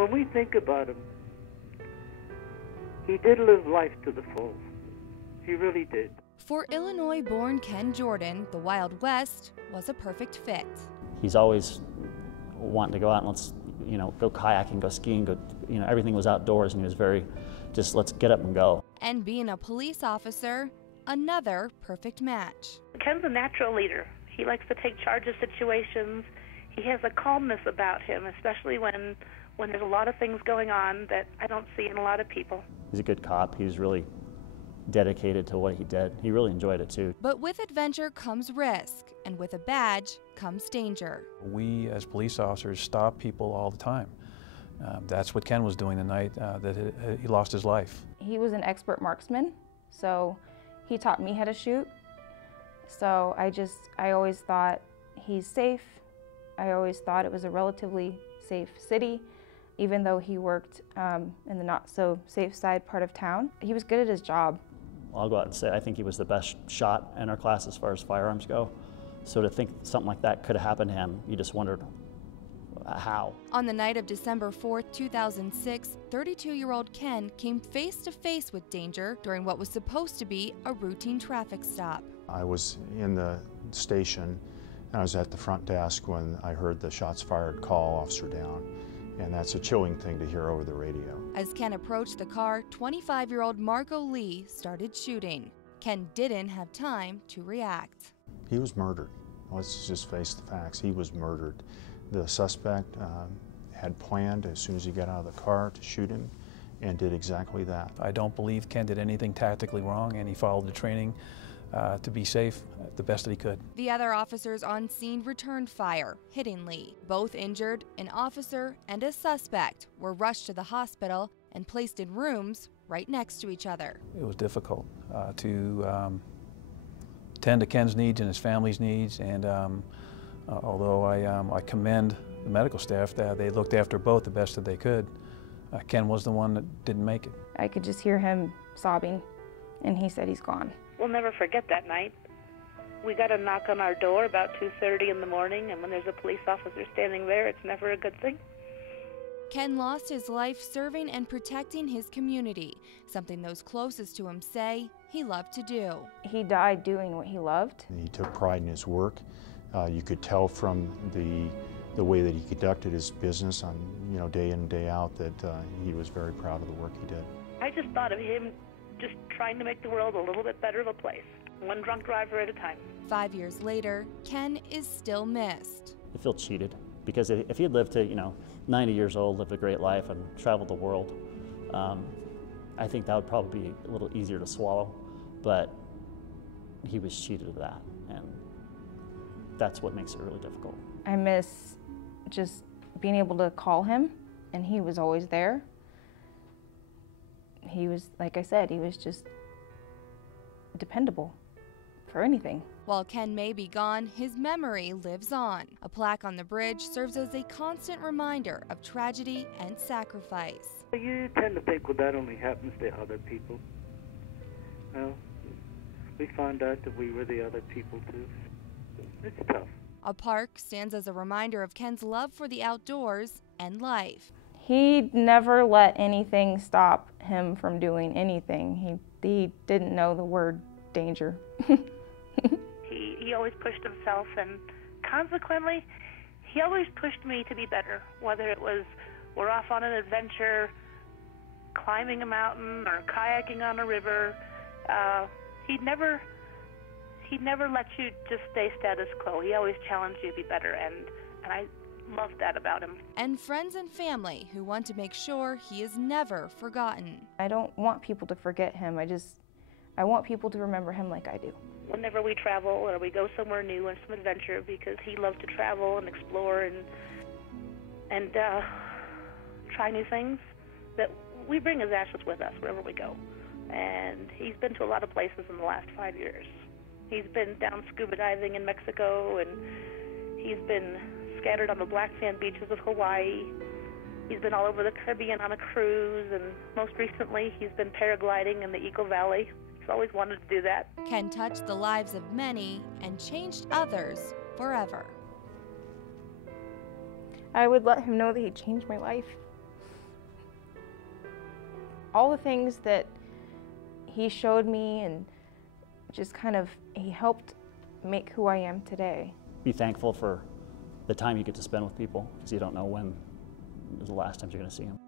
when we think about him, he did live life to the full. He really did. For Illinois-born Ken Jordan, the Wild West was a perfect fit. He's always wanting to go out and let's, go kayaking, go skiing, everything was outdoors, and he was very just let's get up and go. And being a police officer, another perfect match. Ken's a natural leader. He likes to take charge of situations. He has a calmness about him, especially when there's a lot of things going on that I don't see in a lot of people. He's a good cop. He was really dedicated to what he did. He really enjoyed it too. But with adventure comes risk, and with a badge comes danger. We as police officers stop people all the time. That's what Ken was doing the night that he lost his life. He was an expert marksman, so he taught me how to shoot. So I always thought he's safe. I always thought it was a relatively safe city, even though he worked in the not so safe side part of town. He was good at his job. I'll go out and say I think he was the best shot in our class as far as firearms go. So to think something like that could have happened to him, you just wondered how. On the night of December 4th, 2006, 32-year-old Ken came face to face with danger during what was supposed to be a routine traffic stop. I was in the station, and I was at the front desk when I heard the shots fired, call officer down. And that's a chilling thing to hear over the radio. As Ken approached the car, 25-year-old Marco Lee started shooting. Ken didn't have time to react. He was murdered. Let's just face the facts. He was murdered. The suspect had planned as soon as he got out of the car to shoot him and did exactly that. I don't believe Ken did anything tactically wrong, and he followed the training to be safe the best that he could. The other officers on scene returned fire, hitting Lee. Both injured, an officer and a suspect were rushed to the hospital and placed in rooms right next to each other. It was difficult to tend to Ken's needs and his family's needs, and although I commend the medical staff that they looked after both the best that they could, Ken was the one that didn't make it. I could just hear him sobbing, and he said he's gone. We'll never forget that night. We got a knock on our door about 2:30 in the morning, and when there's a police officer standing there, it's never a good thing. Ken lost his life serving and protecting his community, something those closest to him say he loved to do. He died doing what he loved. He took pride in his work. You could tell from the way that he conducted his business on, day in and day out that he was very proud of the work he did. I just thought of him just trying to make the world a little bit better of a place, one drunk driver at a time. 5 years later, Ken is still missed. I feel cheated because if he had lived to 90 years old, lived a great life and traveled the world, I think that would probably be a little easier to swallow, but he was cheated of that, and that's what makes it really difficult. I miss just being able to call him, and he was always there. He was, like I said, he was just dependable for anything. While Ken may be gone, his memory lives on. A plaque on the bridge serves as a constant reminder of tragedy and sacrifice. You tend to think, well, that only happens to other people. Well, we found out that we were the other people too. It's tough. A park stands as a reminder of Ken's love for the outdoors and life. He never let anything stop him from doing anything. He didn't know the word danger. He always pushed himself, and consequently, he always pushed me to be better, whether it was we're off on an adventure, climbing a mountain, or kayaking on a river. He'd never let you just stay status quo. He always challenged you to be better, and I love that about him. And friends and family who want to make sure he is never forgotten. I don't want people to forget him. I want people to remember him like I do. Whenever we travel or we go somewhere new on some adventure, because he loved to travel and explore and try new things, that we bring his ashes with us wherever we go. And he's been to a lot of places in the last 5 years. He's been down scuba diving in Mexico, and he's been scattered on the black sand beaches of Hawaii. He's been all over the Caribbean on a cruise, and most recently he's been paragliding in the Eagle Valley. He's always wanted to do that. Ken touched the lives of many and changed others forever. I would let him know that he changed my life. all the things that he showed me, and just kind of, he helped make who I am today. Be thankful for the time you get to spend with people, because you don't know when is the last time you're going to see them.